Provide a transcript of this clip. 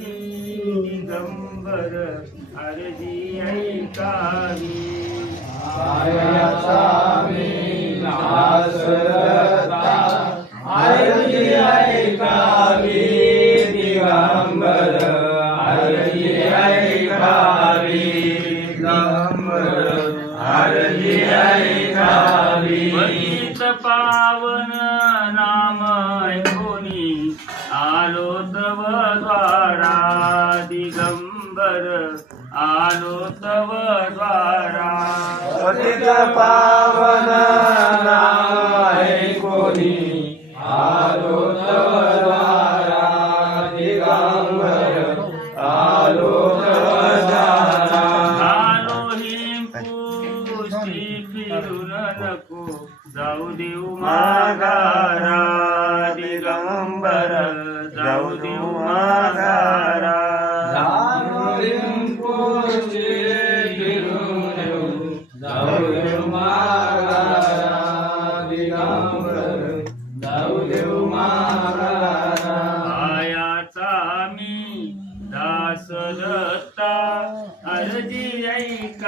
दिगंबर अर्जी ऐकावी पायाचा मी नासरता अर्जी ऐकावी दिगंबर अर्जी ऐकावी दिगंबर अर्जी ऐकावी पतित पावन नाम ऐकोनी आलो तव द्वारा दिगंबर आलो तव द्वारा पतित पावन नाम ऐकोनी आलो तव द्वारा दिगंबर आलो तव द्वारा आलो हिंपुष्टी फिरून नको जाऊ देऊ माघारा दिगंबर जाऊ देऊ माघारा पायाचा मी दास दत्ता अर्जी ऐका